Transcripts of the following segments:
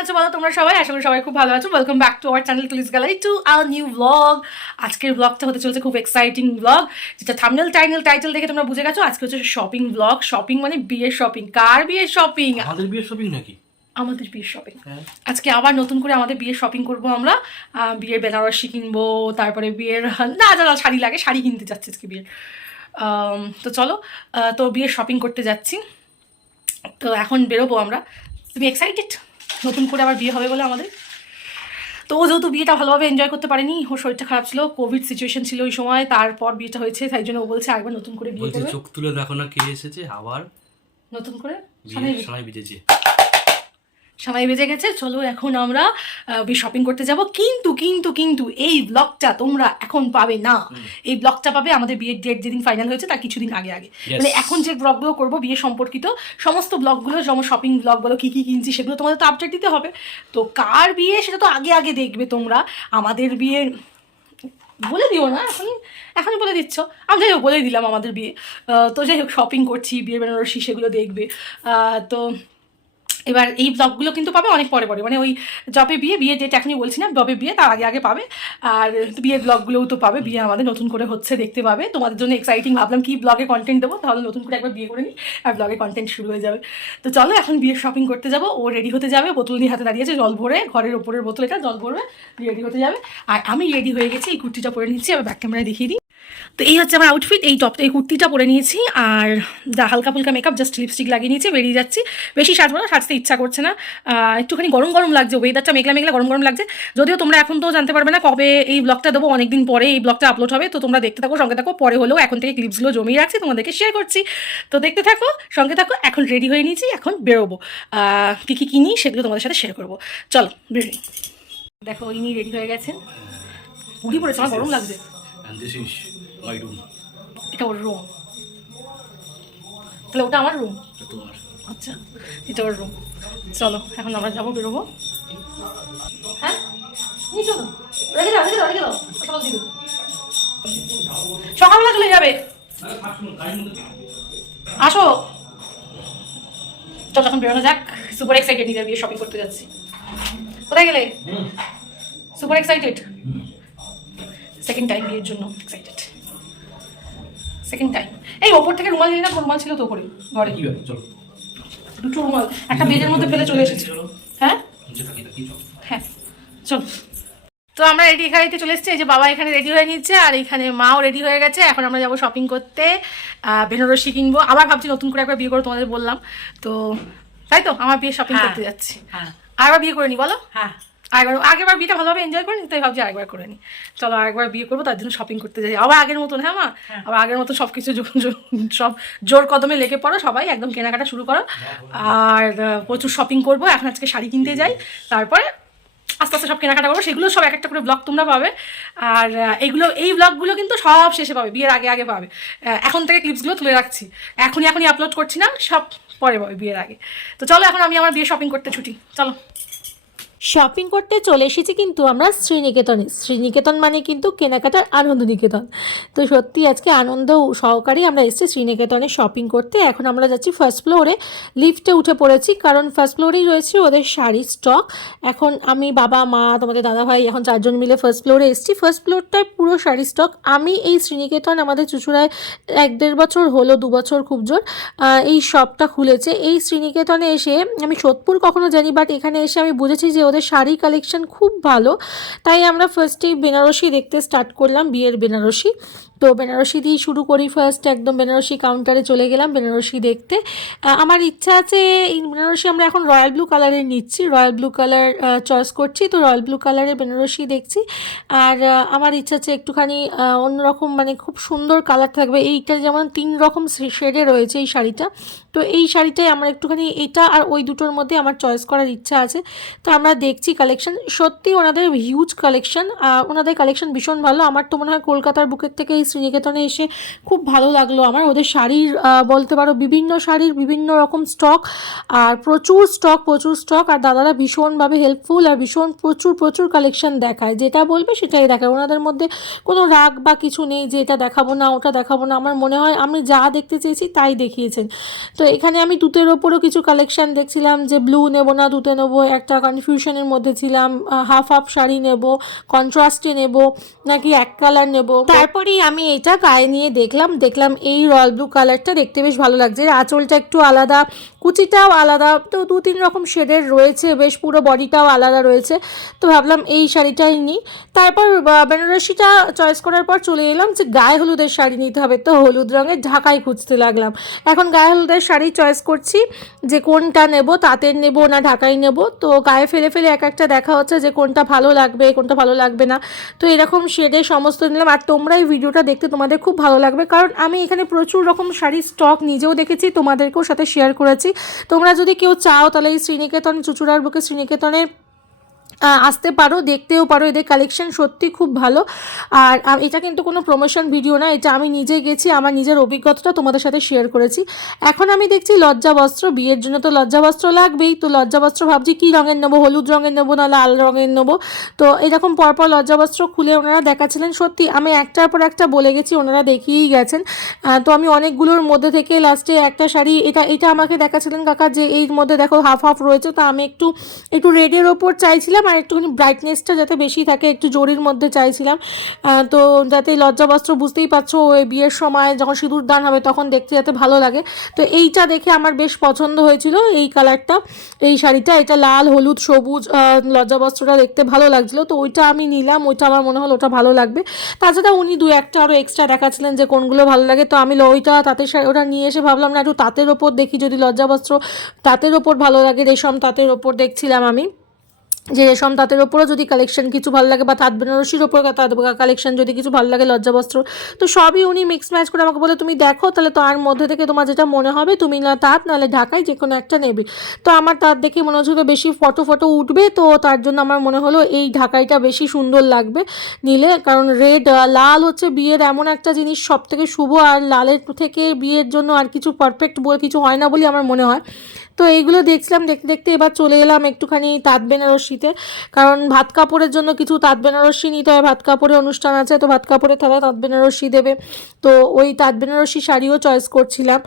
আছো বলো? তোমরা সবাই? আশা করি সবাই খুব ভালো আছো। Welcome back to our channel Tuli's gallery to our new blog আজকের ব্লগটা হতে চলেছে খুব এক্সাইটিং ব্লগ যেটা থামনেল টাইনেল টাইটেল দেখে তোমরা বুঝে গেছো। আজকে হচ্ছে শপিং ব্লগ শপিং মানে বিয়ের শপিং কার বিয়ের শপিং আমাদের বিয়ের শপিং নাকি? আমাদের বিয়ের শপিং হ্যাঁ। আজকে আবার নতুন করে আমাদের বিয়ের শপিং করব আমরা। বিয়ের বেনারসি কিনবো তারপরে বিয়ের না যারা শাড়ি লাগে শাড়ি কিনতে যাচ্ছি আজকে বিয়ের। তো চলো তো বিয়ের শপিং করতে যাচ্ছি। তো এখন বেরোবো আমরা। তুমি এক্সাইটেড নতুন করে আবার বিয়ে হবে বলে আমাদের। তো ও যেহেতু বিয়েটা ভালোভাবে এনজয় করতে পারেনি ওর শরীরটা খারাপ ছিল কোভিড সিচুয়েশন ছিল ওই সময় তারপর বিয়েটা হয়েছে তাই জন্য ও বলছে আরেকবার নতুন করে বিয়ে করবে। চোখ তুলে দেখো না কে এসেছে আবার নতুন করে? সময় বিতেছে সময় বেজে গেছে চলো এখন আমরা শপিং করতে যাব। কিন্তু কিন্তু কিন্তু এই ব্লগটা তোমরা এখন পাবে না। এই ব্লগটা পাবে আমাদের বিয়ের ডেট যেদিন ফাইনাল হয়েছে তার কিছুদিন আগে আগে। মানে এখন যে ব্লগগুলো করব বিয়ে সম্পর্কিত সমস্ত ব্লগগুলো যেমন শপিং ব্লগ বলো কী কী কিনছি সেগুলো তোমাদের তো আপডেট দিতে হবে। তো কার বিয়ে সেটা তো আগে আগে দেখবে তোমরা। আমাদের বিয়ের বলে দিও না এখন এখনই বলে দিচ্ছ। আমি যাই হোক বলে দিলাম আমাদের বিয়ে। তো যাই হোক শপিং করছি বিয়ের বেনারসি সেগুলো দেখবে। তো এবার এই ব্লগগুলো কিন্তু পাবে অনেক পরে পরে। মানে ওই জবে বিয়ে বিয়ে ডেট এখনই বলছি না জবে বিয়ে, তার আগে আগে পাবে। আর বিয়ের ব্লগগুলোও তো পাবে, বিয়ে আমাদের নতুন করে হচ্ছে দেখতে পাবে। তোমাদের জন্য এক্সাইটিং ভাবলাম কি ব্লগে কন্টেন্ট দেবো, তাহলে নতুন করে একবার বিয়ে করে নিই, আর ব্লগে কন্টেন্ট শুরু হয়ে যাবে। তো চলো এখন বিয়ের শপিং করতে যাব, ও রেডি হতে যাবে বোতল নিয়ে হাতে দাঁড়িয়েছে জল ভরে, ঘরের ওপরের বোতল এটা, জল ভরবে রেডি হতে যাবে। আর আমি রেডি হয়ে গেছি, এই কুর্তিটা পরে নিচ্ছি, এবার ব্যাক ক্যামেরায় দেখিয়ে দিই। তো এই হচ্ছে আমার আউটফিট এই টপটা এই কুর্তিটা পরে নিয়েছি। আর যা হালকা ফুলকা মেকআপ জাস্ট লিপস্টিক লাগিয়ে নিয়েছি, বেরিয়ে যাচ্ছি। বেশি সাজবো না, সাজতে ইচ্ছা করছে না। একটুখানি গরম গরম লাগছে ওয়েদারটা মেঘলা মেঘলা গরম গরম লাগছে। যদিও তোমরা এখন তো জানতে পারবে না কবে এই ব্লগটা দেবো, অনেকদিন পরে এই ব্লগটা আপলোড হবে। তো তোমরা দেখতে থাকো, সঙ্গে থাকো, পরে হলেও এখন থেকে ক্লিপসগুলো জমিয়ে রাখছি, তোমাদেরকে শেয়ার করছি। তো দেখতে থাকো, সঙ্গে থাকো, এখন রেডি হয়ে নিয়েছি, এখন বেরোবো। কী কী কিনি সেগুলো তোমাদের সাথে শেয়ার করব। চলো, বেরোই। দেখো, ইনি রেডি হয়ে গেছেন। উড়ি পড়েছে, আমার গরম লাগছে। And this is my room এটা ওর রুম তাহলে ওটা আমার রুম তোমার। আচ্ছা এটা ওর রুম চলো এখন আমরা যাব বেরোবো। হ্যাঁ? নিয়ে চলো রেখে দাও রেখে দাও রেখে দাও। সকালবেলা চলে যাবে। আসো। চলো এখন বেরোনো যাক। সুপার এক্সাইটেড নিজের বিয়ে শপিং করতে যাচ্ছি। কোথায় গেলে? সুপার এক্সাইটেড সেকেন্ড টাইম বিয়ের জন্য এক্সাইটেড সেকেন্ড টাইম এই ওপর থেকে রুমাল নিয়ে না রুমাল ছিল তো ওপরে ঘরে। কি ব্যাপার? চলো। দুটো রুমাল একটা বেজের মধ্যে ফেলে চলে এসেছি। হ্যাঁ? হ্যাঁ চল। তো আমরা রেডি এখানে চলে এসেছি এই যে বাবা এখানে রেডি হয়ে নিচ্ছে আর এখানে মাও রেডি হয়ে গেছে। এখন আমরা যাব শপিং করতে বেনারসি কিনবো। আবার ভাবছি নতুন করে একবার বিয়ে করে তোমাদের বললাম। তো তাই তো? আমার বিয়ে শপিং হ্যাঁ। করতে যাচ্ছি। হ্যাঁ। আরেকবার বিয়ে করে নি বলো? হ্যাঁ। আরেকবার আগেরবার বিয়েটা ভালোভাবে এনজয় করিনি তাই ভাবছি আরেকবার করে নি চলো আরেকবার বিয়ে করব তার জন্য শপিং করতে যাই। আবার আগের মতন হ্যাঁ মা? আবার আগের মতো সব কিছু সব জোর কদমে লেগে পড়ো সবাই একদম কেনাকাটা শুরু করো। আর প্রচুর শপিং করব এখন আজকে শাড়ি কিনতে যাই। তারপরে আস্তে আস্তে সব কেনাকাটা করব সেগুলো সব এক একটা করে ব্লগ তোমরা পাবে। আর এইগুলো এই ব্লগগুলো কিন্তু সব শেষে পাবে বিয়ের আগে আগে পাবে। এখন থেকে ক্লিপসগুলো তুলে রাখছি। এখনই এখনই আপলোড করছি না সব পরে পাবে বিয়ের আগে। তো চলো এখন আমি আমার বিয়ে শপিং করতে ছুটি। চলো। শপিং করতে চলে এসেছি কিন্তু আমরা শ্রীনিকেতনে, শ্রীনিকেতন মানে কিন্তু কেনাকাটার আনন্দ নিকেতন তো সত্যি আজকে আনন্দ সহকারে আমরা এসেছি শ্রীনিকেতনে শপিং করতে। এখন আমরা যাচ্ছি ফার্স্ট ফ্লোরে লিফটে উঠে পড়েছি কারণ ফার্স্ট ফ্লোরেই রয়েছে ওদের শাড়ির স্টক এখন আমি বাবা, মা, তোমাদের দাদা ভাই এখন চারজন মিলে ফার্স্ট ফ্লোরে এসেছি। ফার্স্ট ফ্লোরটায় পুরো শাড়ি স্টক আমি এই শ্রীনিকেতন আমাদের চুচুড়ায় এক দেড় বছর হলো, দু বছর খুব জোর এই শপটা খুলেছে। এই শ্রীনিকেতনে এসে আমি সোদপুর কখনো জানি বাট এখানে এসে আমি বুঝেছি যে ওদের শাড়ি কালেকশন খুব ভালো। তাই আমরা ফার্স্টেই বেনারসি দেখতে স্টার্ট করলাম বিয়ের বেনারসি। তো বেনারসি দিয়েই শুরু করি ফার্স্ট একদম বেনারসি কাউন্টারে চলে গেলাম, বেনারসি দেখতে। আমার ইচ্ছা আছে, এই বেনারসি আমরা এখন রয়্যাল ব্লু কালারের নিচ্ছি রয়্যাল ব্লু কালার চয়েস করছি, তো রয়্যাল ব্লু কালারের বেনারসি দেখছি। আর আমার ইচ্ছা আছে একটুখানি অন্যরকম মানে খুব সুন্দর কালার থাকবে, এইটা যেমন তিন রকম শেডে রয়েছে এই শাড়িটা। তো এই শাড়িটাই আমার একটুখানি এটা আর ওই দুটোর মধ্যে আমার চয়েস করার ইচ্ছা আছে। তো আমরা দেখছি কালেকশন সত্যি ওনাদের হিউজ কালেকশন ওনাদের কালেকশন ভীষণ ভালো। আমার তো মনে হয় কলকাতার বুকের থেকে এই শ্রীনিকেতনে এসে খুব ভালো লাগল আমার। ওদের শাড়ির বলতে পারো বিভিন্ন শাড়ির বিভিন্ন রকম স্টক আর প্রচুর স্টক প্রচুর স্টক আর দাদারা ভীষণভাবে হেল্পফুল আর ভীষণ প্রচুর প্রচুর কালেকশন দেখায়। যেটা বলবে সেটাই দেখায়। ওনাদের মধ্যে কোনো রাগ বা কিছু নেই যে এটা দেখাবো না, ওটা দেখাবো না। আমার মনে হয় আমি যা দেখতে চেয়েছি তাই দেখিয়েছেন। তো এখানে আমি দুতের ওপরও কিছু কালেকশন দেখছিলাম যে ব্লু নেব না, দুতে নেব, একটা কনফিউশনের মধ্যে ছিলাম হাফ হাফ শাড়ি নেব কন্ট্রাস্টে নেব, নাকি এক কালার নেব। তারপরেই আমি এটা গায়ে নিয়ে দেখলাম দেখলাম এই রয়্যাল ব্লু কালারটা দেখতে বেশ ভালো লাগছে। আঁচলটা একটু আলাদা, কুচিটাও আলাদা, তো দু তিন রকম শেডের রয়েছে, বেশ পুরো বডিটাও আলাদা রয়েছে। তো ভাবলাম এই শাড়িটাই নিই। তারপর বেনারসিটা চয়েস করার পর চলে এলাম যে গায়ে হলুদের শাড়ি নিতে হবে। তো হলুদ রঙের ঢাকাই খুঁজতে লাগলাম। এখন গায়ে হলুদের শাড়ি চয়েস করছি যে কোনটা নেব তাঁতের নেব না ঢাকাই নেব। তো গায়ে ফেলে ফেলে এক একটা দেখা হচ্ছে যে কোনটা ভালো লাগবে, কোনটা ভালো লাগবে না। তো এরকম শেডে সমস্ত নিলাম। আর তোমরা এই ভিডিওটা দেখতে তোমাদের খুব ভালো লাগবে। কারণ আমি এখানে প্রচুর রকম শাড়ির স্টক নিজেও দেখেছি তোমাদেরকেও সাথে শেয়ার করেছি। তোমরা যদি কেউ চাও তাহলে এই শ্রীনিকেতন চুচুড়ার বুকে শ্রীনিকেতনে আহ, আসতে পারো, দেখতেও পারো, এদের কালেকশন সত্যি খুব ভালো। আর এটা কিন্তু কোনো প্রমোশন ভিডিও না, এটা আমি নিজে গেছি, আমার নিজের অভিজ্ঞতাটা তোমাদের সাথে শেয়ার করেছি। এখন আমি দেখছি লজ্জা বস্ত্র, বিয়ের জন্য তো লজ্জা বস্ত্র লাগবেই, তো লজ্জা বস্ত্র ভাবছি কী রঙের নেব, হলুদ রঙের নেব, না লাল রঙের নেব? তো এরকম পরপর লজ্জা বস্ত্র খুলে ওনারা দেখাচ্ছিলেন, সত্যি আমি একটার পর একটা বলে গেছি, ওনারা দেখিয়েই গেছেন। তো আমি অনেকগুলোর মধ্যে থেকে লাস্টে একটা শাড়ি, এটা এটা আমাকে দেখাচ্ছিলেন কাকা যে এর মধ্যে দেখো হাফ হাফ রয়েছে, তো আমি একটু একটু রেডের ওপর চাইছিলাম আর একটুখানি ব্রাইটনেসটা যাতে বেশি থাকে একটু জরির মধ্যে চাইছিলাম। তো যাতে লজ্জা বস্ত্র বুঝতেই পারছ ওই বিয়ের সময় যখন সিঁদুর দান হবে তখন দেখতে যাতে ভালো লাগে। তো এইটা দেখে আমার বেশ পছন্দ হয়েছিল এই কালারটা এই শাড়িটা। এটা লাল হলুদ সবুজ আহ, লজ্জা বস্ত্রটা দেখতে ভালো লাগছিল। তো ওইটা আমি নিলাম ওইটা আমার মনে হলো ওটা ভালো লাগবে। তাছাড়া উনি দু একটা আরও এক্সট্রা দেখাচ্ছিলেন যে কোনগুলো ভালো লাগে। তো আমি ওইটা তাঁতের শাড়ি ওটা নিয়ে এসে ভাবলাম না একটু তাঁতের ওপর দেখি যদি লজ্জা বস্ত্র তাঁতের ওপর ভালো লাগে রেশম তাঁতের ওপর দেখছিলাম আমি। যে রেশম তাঁতের ওপরও যদি কালেকশন কিছু ভালো লাগে বা তাঁত বেনারসির ওপর তাঁত কালেকশন যদি কিছু ভালো লাগে, লজ্জা, বস্ত্র, তো সবই উনি মিক্স ম্যাচ করে আমাকে বলে, তুমি দেখো, তাহলে তার মধ্যে থেকে তোমার যেটা মনে হবে, তুমি না তাঁত, নাহলে ঢাকায় যে কোনো একটা নেবে। তো আমার তাঁত দেখে মনে হচ্ছিল বেশি ফটো ফটো উঠবে, তো তার জন্য আমার মনে হলো এই ঢাকাইটা বেশি সুন্দর লাগবে নিলে, কারণ রেড লাল হচ্ছে বিয়ের এমন একটা জিনিস সব থেকে শুভ, আর লালের থেকে বিয়ের জন্য আর কিছু পারফেক্ট বলে কিছু হয় না বলে আমার মনে হয়। তো এইগুলো দেখছিলাম, দেখতে দেখতে এবার চলে এলাম একটুখানি তাঁত বেনারসিতে। কারণ ভাত কাপড়ের জন্য কিছু তাঁত বেনারসি নিতে হয়। ভাত কাপড়ের অনুষ্ঠান আছে, তো ভাত কাপড়ে থালা তাঁত বেনারসি দেবে। তো ওই তাঁত বেনারসি শাড়িও চয়েস করছিলাম।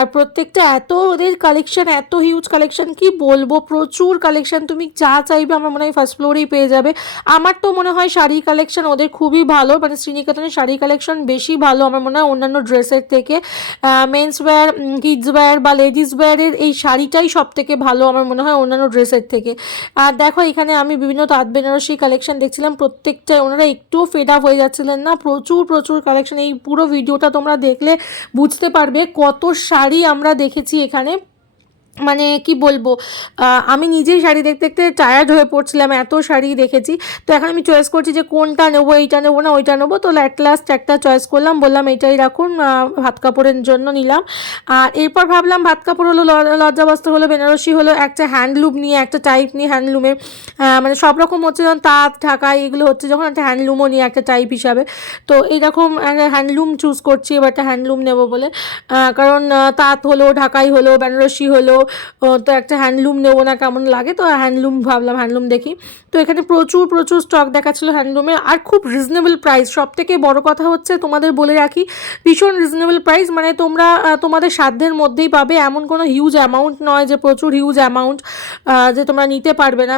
আর প্রত্যেকটা এত ওদের কালেকশন, এত হিউজ কালেকশন, কি বলব? প্রচুর কালেকশন। তুমি যা চাইবে আমার মনে হয় ফার্স্ট ফ্লোরেই পেয়ে যাবে। আমার তো মনে হয় শাড়ি কালেকশন ওদের খুবই ভালো। মানে শ্রীনিকেতনের শাড়ি কালেকশন বেশি ভালো আমার মনে হয় অন্যান্য ড্রেসের থেকে। মেন্স ওয়্যার কিডস ওয়্যার বা লেডিস ওয়্যারের এই শাড়িটাই সব থেকে ভালো আমার মনে হয় অন্যান্য ড্রেসের থেকে। আর দেখো, এখানে আমি বিভিন্ন তাঁত বেনারসি কালেকশন দেখছিলাম প্রত্যেকটা ওনারা একটুও ফেড আপ হয়ে যাচ্ছিলেন না। প্রচুর প্রচুর কালেকশন এই পুরো ভিডিওটা তোমরা দেখলে বুঝতে পারবে কত শাড়ি আমরা দেখেছি এখানে। মানে কি বলব আমি নিজেই শাড়ি দেখতে দেখতে টায়ার্ড হয়ে পড়ছিলাম, এত শাড়ি দেখেছি। তো এখন আমি চয়েস করছি যে কোনটা নেব, এইটা নেব না, ওইটা নেব। তো অ্যাট লাস্ট একটা চয়েস করলাম, বললাম এইটাই রাখুন ভাত কাপড়ের জন্য নিলাম। আর এরপর ভাবলাম ভাত কাপড় হলো লজ্জা বস্ত্র হলো, বেনারসি হলো, একটা হ্যান্ডলুম নিয়ে, একটা টাইপ নিয়ে হ্যান্ডলুমের মানে সব রকম হচ্ছে যখন তাঁত ঢাকাই এগুলো হচ্ছে যখন একটা হ্যান্ডলুমও নিয়ে একটা টাইপ হিসাবে। তো এইরকম একটা হ্যান্ডলুম চুজ করছি, এবার একটা হ্যান্ডলুম নেব বলে। কারণ তাঁত হলো, ঢাকাই হলো, বেনারসি হলো তো একটা হ্যান্ডলুম নেব না, কেমন লাগে? তো হ্যান্ডলুম ভাবলাম, হ্যান্ডলুম দেখি। তো এখানে প্রচুর প্রচুর স্টক দেখাচ্ছিল হ্যান্ডলুমের আর খুব রিজনেবল প্রাইস সব থেকে বড় কথা হচ্ছে, তোমাদের বলে রাখি, ভীষণ রিজনেবল প্রাইস মানে তোমরা তোমাদের সাধ্যের মধ্যেই পাবে। এমন কোনো হিউজ অ্যামাউন্ট নয় যে প্রচুর হিউজ অ্যামাউন্ট যে তোমরা নিতে পারবে না।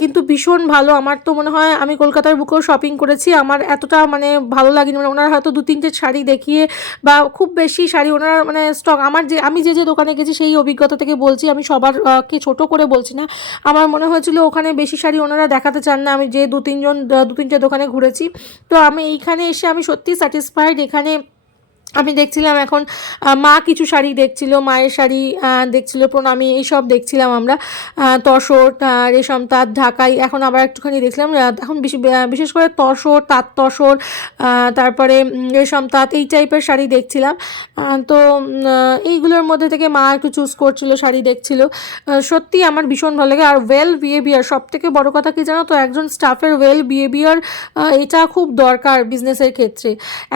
কিন্তু ভীষণ ভালো। আমার তো মনে হয়, আমি কলকাতার বুকেও শপিং করেছি। আমার এতটা মানে ভালো লাগেনি। মানে ওনারা হয়তো দু তিনটে শাড়ি দেখিয়ে বা খুব বেশি শাড়ি ওনারা মানে স্টক আমার যে, আমি যে যে দোকানে গেছি, সেই অভিজ্ঞতা থেকে বলছি আমি সবার আহ, কে ছোট করে বলছি না। আমার মনে হয়েছিল ওখানে বেশি শাড়ি ওনারা দেখাতে চান না আমি যে দু তিনজন দু তিনটে দোকানে ঘুরেছি। তো আমি এইখানে এসে আমি সত্যি স্যাটিসফাইড এখানে আমি দেখছিলাম এখন মা কিছু শাড়ি দেখছিল, মায়ের শাড়ি দেখছিল, প্রণামী, এইসব দেখছিলাম আমরা তসর রেশম, তাঁত, ঢাকাই, এখন আবার একটুখানি দেখছিলাম এখন বিশেষ করে তসর, তাঁত তসর তারপরে রেশম, তাঁত, এই টাইপের শাড়ি দেখছিলাম তো এইগুলোর মধ্যে থেকে মা একটু চুজ করছিল, শাড়ি দেখছিল সত্যি আমার ভীষণ ভালো লাগে, আর ওয়েল বিহেভিয়ার সব থেকে বড় কথা কি জানো তো, একজন স্টাফের ওয়েল বিহেভিয়ার এটা খুব দরকার বিজনেসের ক্ষেত্রে,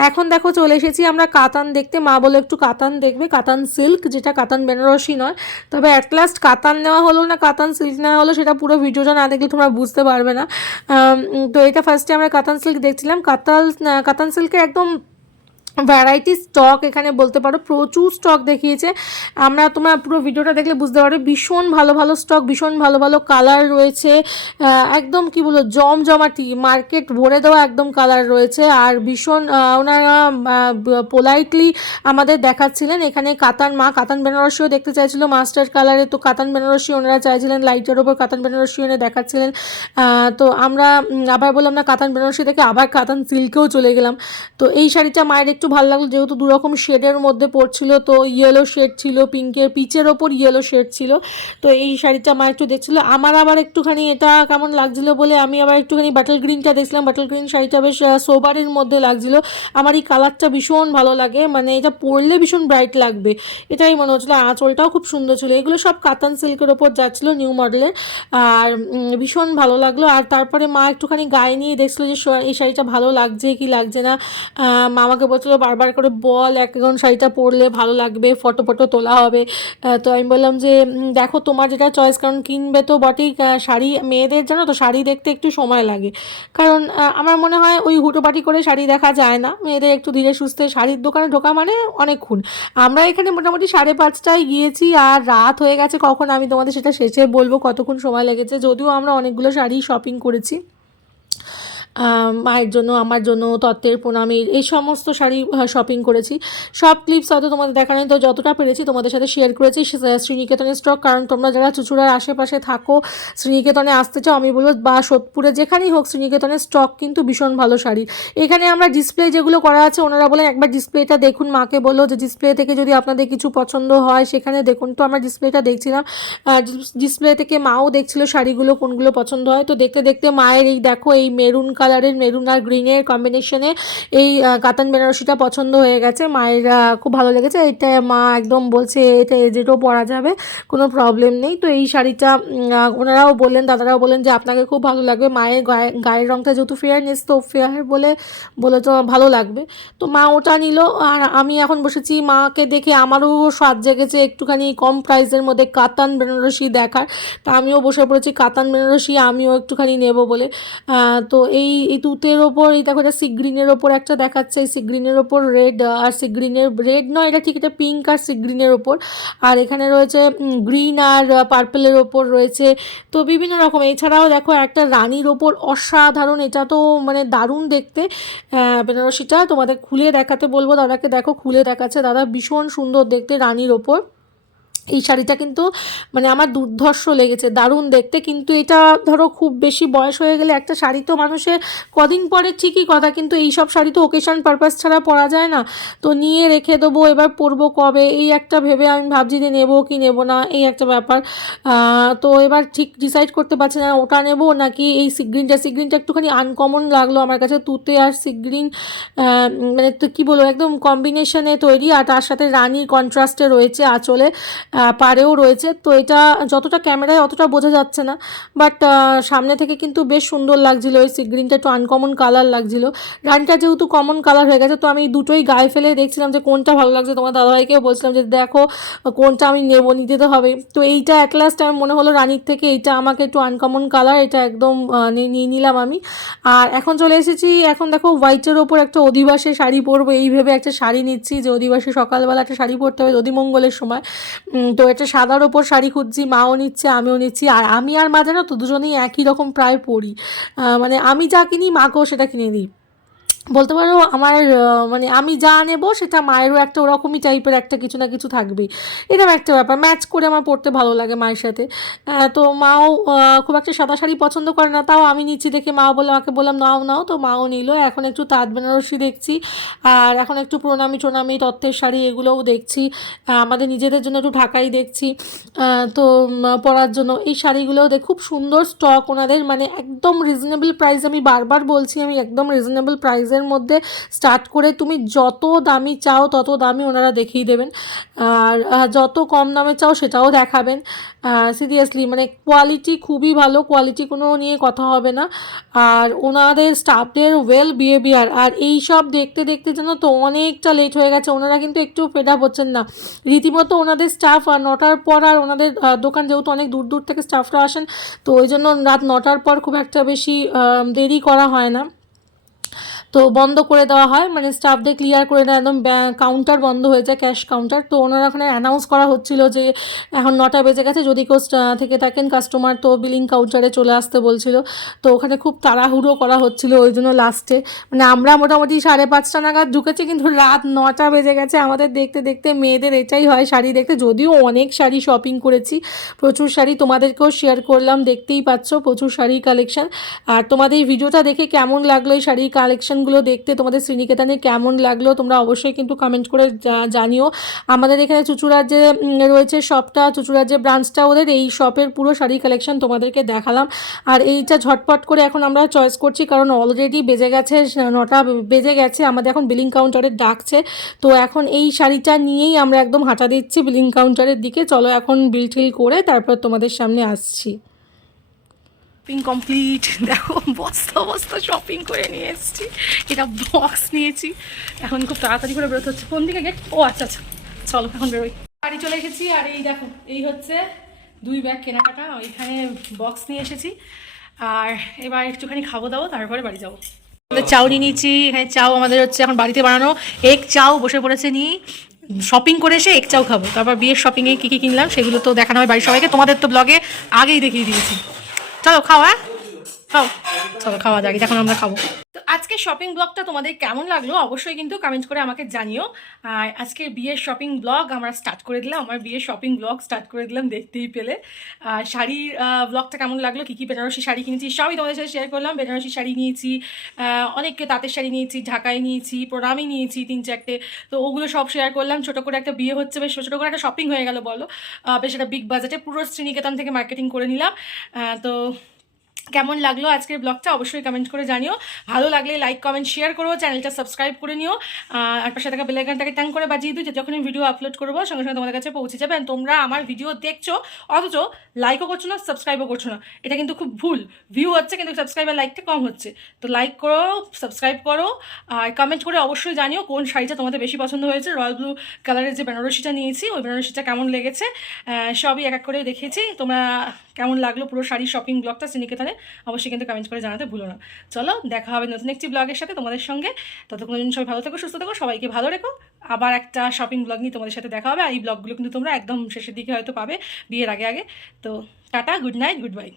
এখন দেখো চলে এসেছি আমরা কাতান দেখতে, মা বলে একটু কাতান দেখবে, কাতান সিল্ক যেটা কাতান বেনারসি নয়। তবে অ্যাট লাস্ট কাতান নেওয়া হলো না, কাতান সিল্ক নেওয়া হলো সেটা পুরো ভিডিওটা না দেখলে তোমরা বুঝতে পারবে না। তো এটা ফার্স্টে আমরা কাতান সিল্ক দেখছিলাম। কাতাল কাতান সিল্কের একদম ভ্যারাইটি স্টক এখানে বলতে পারো, প্রচুর স্টক দেখিয়েছে। আমরা তোমরা পুরো ভিডিওটা দেখলে বুঝতে পারো ভীষণ ভালো ভালো স্টক ভীষণ ভালো ভালো কালার রয়েছে। একদম কি বলব, জমজমাটি মার্কেট ভরে দেওয়া একদম কালার রয়েছে। আর ভীষণ ওনারা পোলাইটলি আমাদের দেখাচ্ছিলেন। এখানে কাতান, মা কাতান বেনারসিও দেখতে চাইছিল মাস্টার কালারে তো কাতান বেনারসি ওনারা চাইছিলেন লাইটের ওপর কাতান বেনারসি এনে দেখাচ্ছিলেন। তো আমরা আবার বললাম না, কাতান বেনারসি থেকে আবার কাতান সিল্কেও চলে গেলাম। তো এই শাড়িটা মায়ের একটু ভালো লাগল যেহেতু দু রকম শেডের মধ্যে পড়ছিল তো ইয়েলো শেড ছিল পিঙ্কের পিচের ওপর ইয়েলো শেড ছিল তো এই শাড়িটা মা একটু দেখছিল। আমার আবার একটুখানি এটা কেমন লাগছিল বলে আমি আবার একটুখানি বাটল গ্রিনটা দেখছিলাম। বাটল গ্রিন শাড়িটা বেশ সোবারের মধ্যে লাগছিল। আমার এই কালারটা ভীষণ ভালো লাগে মানে এটা পরলে ভীষণ ব্রাইট লাগবে এটাই মনে হচ্ছিল। আঁচলটাও খুব সুন্দর ছিল। এগুলো সব কাতান সিল্কের ওপর যাচ্ছিল নিউ মডেলের আর ভীষণ ভালো লাগল। আর তারপরে মা একটুখানি গায়ে নিয়ে দেখছিলো যে এই শাড়িটা ভালো লাগছে কি লাগছে না। আহ, মা আমাকে বলছিলো বারবার করে বল এখন শাড়িটা পরলে ভালো লাগবে ফটো ফটো তোলা হবে। তো আমি বললাম যে দেখো তোমার যেটা চয়েস কারণ কিনবে তো বটেই শাড়ি মেয়েদের জানো তো, শাড়ি দেখতে একটু সময় লাগে। কারণ আমার মনে হয় ওই হুটোপাটি করে শাড়ি দেখা যায় না। মেয়েদের একটু ধীরে সুস্থে শাড়ির দোকানে ঢোকা মানে অনেকক্ষণ। আমরা এখানে মোটামুটি সাড়ে পাঁচটায় গিয়েছি, আর রাত হয়ে গেছে, কখন আমি তোমাদের সেটা শেষে বলব, কতক্ষণ সময় লেগেছে। যদিও আমরা অনেকগুলো শাড়ি শপিং করেছি। মায়ের জন্য, আমার জন্য, তত্ত্বের প্রণামীর এই সমস্ত শাড়ি শপিং করেছি। সব ক্লিপস হয়তো তোমাদের দেখানো তো যতটা পেরেছি তোমাদের সাথে শেয়ার করেছি। শ্রীনিকেতনের স্টক কারণ তোমরা যারা চুচুড়ার আশেপাশে থাকো, শ্রীনিকেতনে আসতে চাও, আমি বলব বা সোদপুরে যেখানেই হোক, শ্রীনিকেতনের স্টক কিন্তু ভীষণ ভালো শাড়ি। এখানে আমরা ডিসপ্লে যেগুলো করা আছে, ওনারা বলেন একবার ডিসপ্লেটা দেখুন, মাকে বলল যে ডিসপ্লে থেকে যদি আপনাদের কিছু পছন্দ হয়, সেখানে দেখুন। তো আমরা ডিসপ্লেটা দেখছিলাম ডিসপ্লে থেকে মাও দেখছিল শাড়িগুলো, কোনগুলো পছন্দ হয়। তো দেখতে দেখতে মায়ের এই, দেখো, এই মেরুন কালারের মেরুন আর গ্রিনের কম্বিনেশনে এই কাতান বেনারসিটা পছন্দ হয়ে গেছে। মায়ের খুব ভালো লেগেছে। এটা মা একদম বলছে, এটা এজেটও পরা যাবে, কোনো প্রবলেম নেই। তো এই শাড়িটা ওনারাও বললেন, দাদারাও বললেন যে, আপনাকে খুব ভালো লাগবে। মায়ের গায়ে, গায়ের রঙটা যেহেতু ফেয়ারনেস তো ফেয়ার বলে বলে তো ভালো লাগবে। তো মা ওটা নিল। আর আমি এখন বসেছি মাকে দেখে আমারও স্বাদ জেগেছে একটুখানি কম প্রাইসের মধ্যে কাতান বেনারসি দেখার। তা আমিও বসে পড়েছি কাতান বেনারসি, আমিও একটুখানি নেব বলে। তো এই এই তুতের ওপর, এই দেখো এটা সি গ্রিনের ওপর একটা দেখাচ্ছে। এই সি গ্রিনের ওপর রেড আর সি গ্রিনের রেড নয়, এটা ঠিক এটা পিঙ্ক আর সি গ্রিনের ওপর। আর এখানে রয়েছে গ্রিন আর পার্পেলের ওপর রয়েছে। তো বিভিন্ন রকম, এছাড়াও দেখো একটা রানীর ওপর অসাধারণ, এটা তো মানে দারুণ দেখতে। বেনারসিটা তোমাদের খুলে দেখাতে বলব, দাদাকে দেখো খুলে দেখাচ্ছে। দাদা ভীষণ সুন্দর দেখতে রানীর ওপর। এই শাড়িটা কিন্তু মানে আমার দুর্ধর্ষ লেগেছে, দারুণ দেখতে। কিন্তু এটা ধরো খুব বেশি বয়স হয়ে গেলে একটা শাড়ি তো মানুষের কদিন পরে ঠিকই কথা, কিন্তু এই সব শাড়ি তো ওকেশান পারপাস ছাড়া পরা যায় না। তো নিয়ে রেখে দেবো, এবার পরবো কবে? এই একটা ভেবে আমি ভাবছি যে নেব কি নেব না, এই একটা ব্যাপার। তো এবার ঠিক ডিসাইড করতে পারছি না, ওটা নেব নাকি এই সিগ্রিনটা সিগ্রিনটা একটুখানি আনকমন লাগল আমার কাছে, তুতে আর সিগ্রিন মানে তো কী বলব, একদম কম্বিনেশনে তৈরি, আর তার সাথে রানির কন্ট্রাস্টে রয়েছে আঁচলে। পাড়েও রয়েছে। তো এটা যতটা ক্যামেরায় অতটা বোঝা যাচ্ছে না। বাট সামনে থেকে কিন্তু বেশ সুন্দর লাগছিল। ওই সিগ্রিনটা একটু আনকমন কালার লাগছিল। রানটা যেহেতু কমন কালার হয়ে গেছে, তো আমি দুটোই গায়ে ফেলে দেখছিলাম যে কোনটা ভালো লাগছে। তোমার দাদাভাইকেও বলছিলাম যে, দেখো, কোনটা আমি নেব, নিতে তো হবে তো এইটা অ্যাট লাস্ট আমার মনে হলো রানির থেকে এইটা আমাকে একটু আনকমন কালার এটা একদম নিয়ে নিলাম আমি। আর এখন চলে এসেছি, এখন দেখো হোয়াইটের ওপর একটা অধিবাসে শাড়ি পরবো। এই ভেবে একটা শাড়ি নিচ্ছি যে, অধিবাসে সকালবেলা একটা শাড়ি পরতে হবে অধিমঙ্গলের সময়। তো এটা সাদার ওপর শাড়ি খুঁজছি, মাও নিচ্ছে, আমিও নিচ্ছি, আর আমি আর মা জানো তো দুজনেই একই রকম প্রায় পরি। মানে আমি যা কিনি, মাকেও সেটা কিনে দিই। বলতে পারো আমার মানে আমি যা নেব সেটা মায়েরও একটা ওরকমই টাইপের একটা কিছু না কিছু থাকবেই। এরকম একটা ব্যাপার। ম্যাচ করে আমার পড়তে ভালো লাগে মায়ের সাথে। তো মাও খুব একটা সাদা শাড়ি পছন্দ করে না, তাও আমি নিচ্ছি দেখে মা বলে আমাকে বললাম, নাও নাও। তো মাও নিল। এখন একটু তাঁত বেনারসি দেখছি, আর এখন একটু প্রণামী, টনামী, তত্ত্বের শাড়ি এগুলোও দেখছি। আমাদের নিজেদের জন্য একটু ঢাকাই দেখছি। তো পরার জন্য এই শাড়িগুলোও দেখ, খুব সুন্দর স্টক ওনাদের। মানে একদম রিজনেবল প্রাইস আমি বারবার বলছি, আমি একদম রিজনেবল প্রাইসের মধ্যে স্টার্ট করে তুমি যত দামি চাও তত দামি ওনারা দেখিয়ে দেবেন। আর যত কম দামে চাও সেটাও দেখাবেন। সিরিয়াসলি মানে কোয়ালিটি খুবই ভালো কোয়ালিটি কোনো নিয়ে কথা হবে না। আর ওনাদের স্টাফদের ওয়েল বিহেভিয়ার আর এই সব দেখতে দেখতে যেন তো অনেকটা লেট হয়ে গেছে, ওনারা কিন্তু একটু ফেড হচ্ছেন না। রীতিমতো ওনাদের স্টাফ আর নটার পর আর ওনাদের দোকান যেহেতু অনেক দূর দূর থেকে স্টাফরা আসেন, তো ওই জন্য রাত নটার পর খুব একটা বেশি দেরি করা হয় না। তো বন্ধ করে দেওয়া হয় মানে স্টাফদের ক্লিয়ার করে দেয় একদম কাউন্টার বন্ধ হয়ে যায় ক্যাশ কাউন্টার তো ওনারা ওখানে অ্যানাউন্স করা হচ্ছিল যে এখন নটা বেজে গেছে, যদি কেউ থেকে থাকেন কাস্টমার তো বিলিং কাউন্টারে চলে আসতে বলছিল। তো ওখানে খুব তাড়াহুড়ো করা হচ্ছিল ওই জন্য লাস্টে মানে আমরা মোটামুটি সাড়ে পাঁচটা নাগাদ ঢুকেছি, কিন্তু রাত নটা বেজে গেছে। আমাদের দেখতে দেখতে মেয়েদের এটাই হয় শাড়ি দেখতে, যদিও অনেক শাড়ি শপিং করেছি। প্রচুর শাড়ি তোমাদেরকেও শেয়ার করলাম, দেখতেই পাচ্ছ প্রচুর শাড়ি কালেকশন আর তোমাদের এই ভিডিওটা দেখে কেমন লাগল এই শাড়ির কালেকশনগুলো দেখতে তোমাদের শ্রীনিকেতনে কেমন লাগল, তোমরা অবশ্যই কিন্তু কমেন্ট করে জানিও। আমাদের এখানে চুচুড়ার যে রয়েছে শপটা চুচুড়ার যে ব্রাঞ্চটা ওদের, এই শপের পুরো শাড়ি কালেকশন তোমাদেরকে দেখালাম। আর এইটা ঝটপট করে এখন আমরা চয়েস করছি, কারণ অলরেডি বেজে গেছে নটা বেজে গেছে, আমাদের এখন বিলিং কাউন্টারে ডাকছে। তো এখন এই শাড়িটা নিয়েই আমরা একদম হাঁটা দিচ্ছি বিলিং কাউন্টারের দিকে। চলো এখন বিল টিল করে তারপর তোমাদের সামনে আসছি। শপিং কমপ্লিট দেখো, বস্তা বস্তা শপিং করে নিয়ে এসেছি। এটা বক্স নিয়েছি। এখন খুব তাড়াতাড়ি করে বেরোতে হচ্ছে। কোন দিকে গেট? ও আচ্ছা আচ্ছা। চলো, এখন বেরোই। বাড়ি চলে এসেছি, আর এই দেখো, এই হচ্ছে দুই ব্যাগ কেনাকাটা। ওইখানে বক্স নিয়ে এসেছি। আর এবার একটুখানি খাব দাবো, তারপরে বাড়ি যাব। আমাদের চাউ নিয়ে নিয়েছি। এখানে চাউ আমাদের হচ্ছে এখন বাড়িতে বানানো। এক চাউ বসে পড়েছে নিয়ে শপিং করে এসে এক চাউ খাব। তারপর বিয়ের শপিংয়ে কী কী কিনলাম, সেগুলো তো দেখানো হয় বাড়ির সবাইকে। তোমাদের তো ব্লগে আগেই দেখিয়ে দিয়েছি। চলো খাওয়া খাও। চলো, খাওয়া যাক, এখন আমরা খাব। তো আজকে শপিং ব্লগটা তোমাদের কেমন লাগল? অবশ্যই কিন্তু কমেন্ট করে আমাকে জানিও। আর আজকে বিয়ের শপিং ব্লগ আমরা স্টার্ট করে দিলাম। আমার বিয়ের শপিং ব্লগ স্টার্ট করে দিলাম, দেখতেই পেলে। আর শাড়ির ব্লগটা কেমন লাগল? কী কী বেনারসি শাড়ি কিনেছি? সবই তোমাদের সাথে শেয়ার করলাম। বেনারসি শাড়ি নিয়েছি অনেক তাঁতের শাড়ি নিয়েছি, ঢাকায় নিয়েছি, প্রণামী নিয়েছি তিন চারটে। তো ওগুলো সব শেয়ার করলাম। ছোটো করে একটা বিয়ে হচ্ছে, বেশ ছোটো করে একটা শপিং হয়ে গেল, বলো। বেশ একটা বিগ বাজেটে পুরো শ্রীনিকেতন থেকে মার্কেটিং করে নিলাম। তো কেমন লাগল আজকের ব্লগটা অবশ্যই কমেন্ট করে জানিও। ভালো লাগলে লাইক কমেন্ট শেয়ার করো চ্যানেলটা সাবস্ক্রাইব করে নিও। আর পাশে থাকা বেলাইকানটাকে ট্যাং করে বাজিয়ে দিও যে যখন আমি ভিডিও আপলোড করব, সঙ্গে সঙ্গে তোমাদের কাছে পৌঁছে যাবে। তোমরা আমার ভিডিও দেখছ, অথচ লাইকও করছ না সাবস্ক্রাইবও করছ না। এটা কিন্তু খুব ভুল। ভিউ হচ্ছে, কিন্তু সাবস্ক্রাইব আর লাইকটা কম হচ্ছে। তো লাইক করো সাবস্ক্রাইব করো, আর কমেন্ট করে অবশ্যই জানিও কোন শাড়িটা তোমাদের বেশি পছন্দ হয়েছে। রয়্যাল ব্লু কালারের যে বেনারসিটা নিয়েছি, ওই বেনারসিটা কেমন লেগেছে? সবই এক এক করে দেখেছি তোমরা কেমন লাগল পুরো শাড়ি শপিং ব্লগটা শ্রীনিকেতনে অবশ্যই কিন্তু কমেন্ট করে জানাতে ভুলো না। চলো, দেখা হবে নতুন একটি ব্লগের সাথে তোমাদের সঙ্গে। ততক্ষণ জন্য সবাই ভালো থেকো, সুস্থ থাকো, সবাইকে ভালো রেখো। আবার একটা শপিং ব্লগ নিয়ে তোমাদের সাথে দেখা হবে। আর এই ব্লগগুলো কিন্তু তোমরা একদম শেষের দিকে হয়তো পাবে বিয়ের আগে আগে। তো tata good night good bye